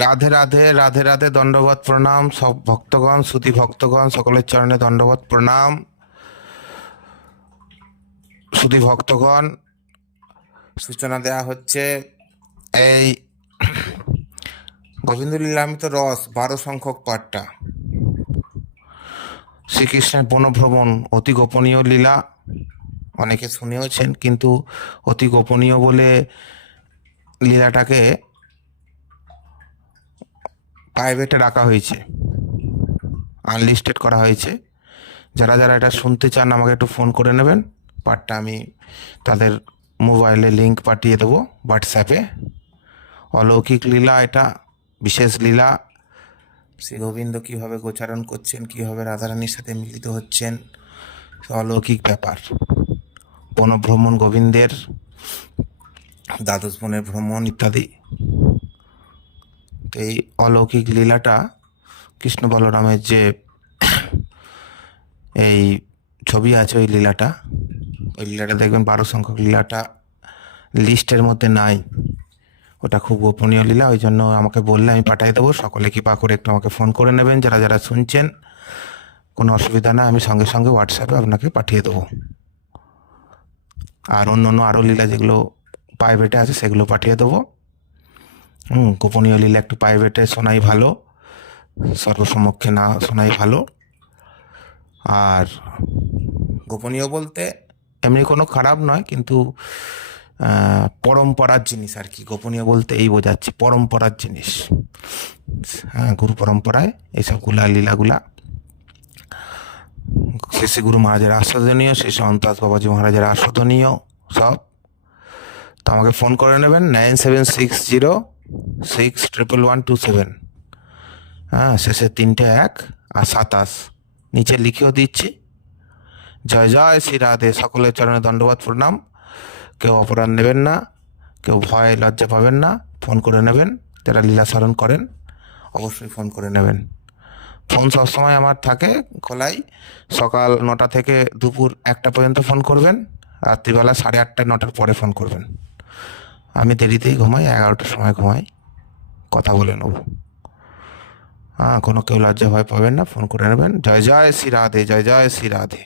রাধে রাধে, রাধে রাধে, দণ্ডবত প্রণাম সব ভক্তগণ, শ্রুতি ভক্তগণ সকলের চরণে দণ্ডবত প্রণাম। শ্রুতি ভক্তগণ, সূচনা দেয়া হচ্ছে এই গোবিন্দ লীলামৃত রস 12 সংখ্যক পাঠটা। শ্রীকৃষ্ণের বনভ্রমণ অতি গোপনীয় লীলা, অনেকে শুনেওছেন, কিন্তু অতি গোপনীয় বলে লীলাটাকে প্রাইভেটে রাখা হয়েছে, আনলিস্টেড করা হয়েছে। যারা যারা এটা শুনতে চান আমাকে একটু ফোন করে নেবেন, পার্টটা আমি তাদের মোবাইলে লিংক পাঠিয়ে দেবো হোয়াটসঅ্যাপে। অলৌকিক লীলা এটা, বিশেষ লীলা। শ্রী গোবিন্দ কীভাবে গোচারণ করছেন, কীভাবে রাধারানীর সাথে মিলিত হচ্ছেন, অলৌকিক ব্যাপার। বনভ্রমণ গোবিন্দের, দ্বাদশ বনের ভ্রমণ ইত্যাদি। তো এই অলৌকিক লীলাটা কৃষ্ণ বলরামের যে এই ছবি আছে, ওই লীলাটা দেখবেন 12 সংখ্যক লীলাটা লিস্টের মধ্যে নাই। ওটা খুব গোপনীয় লীলা, ওই জন্য আমাকে বললে আমি পাঠিয়ে দেবো। সকলে কৃপা করে একটু আমাকে ফোন করে নেবেন, যারা যারা শুনছেন। কোনো অসুবিধা না, আমি সঙ্গে সঙ্গে হোয়াটসঅ্যাপে আপনাকে পাঠিয়ে দেবো। আর অন্য আরও লীলা যেগুলো প্রাইভেটে আছে সেগুলো পাঠিয়ে দেবো। গোপনীয় লীলা একটু প্রাইভেটে শোনাই ভালো, সর্বসমক্ষে না শোনাই ভালো। আর গোপনীয় বলতে এমনি কোনো খারাপ নয়, কিন্তু পরম্পরার জিনিস আর কি। গোপনীয় বলতে এই বোঝাচ্ছি, পরম্পরার জিনিস। হ্যাঁ, গুরু পরম্পরায় এইসবগুলা লীলাগুলা শেষে গুরু মহারাজের আস্বাদনীয়, শেষে অন্তাস বাবাজি মহারাজের আস্বাদনীয় সব। তো আমাকে ফোন করে নেবেন 9760611127। হ্যাঁ, শেষে 3টে 1 আর 27, নিচে লিখেও দিচ্ছি। জয় জয় শ্রী রাধে, সকলের চরণে দণ্ডবত প্রণাম। কেউ অপরাধ নেবেন না, কেউ ভয় লজ্জা পাবেন না, ফোন করে নেবেন। যারা লীলা স্মরণ করেন অবশ্যই ফোন করে নেবেন। ফোন সবসময় আমার থাকে খোলাই, সকাল 9টা থেকে দুপুর 1টা পর্যন্ত ফোন করবেন, রাত্রিবেলা 8:30 9টার পরে ফোন করবেন। আমি দেরিতেই ঘুমাই, 11টার সময় ঘুমাই, কথা বলে নেব। হ্যাঁ, কোনো কেউ লজ্জা ভয় পাবেন না, ফোন করে নেবেন। জয় জয় শ্রী রাধে, জয় জয় শ্রী রাধে।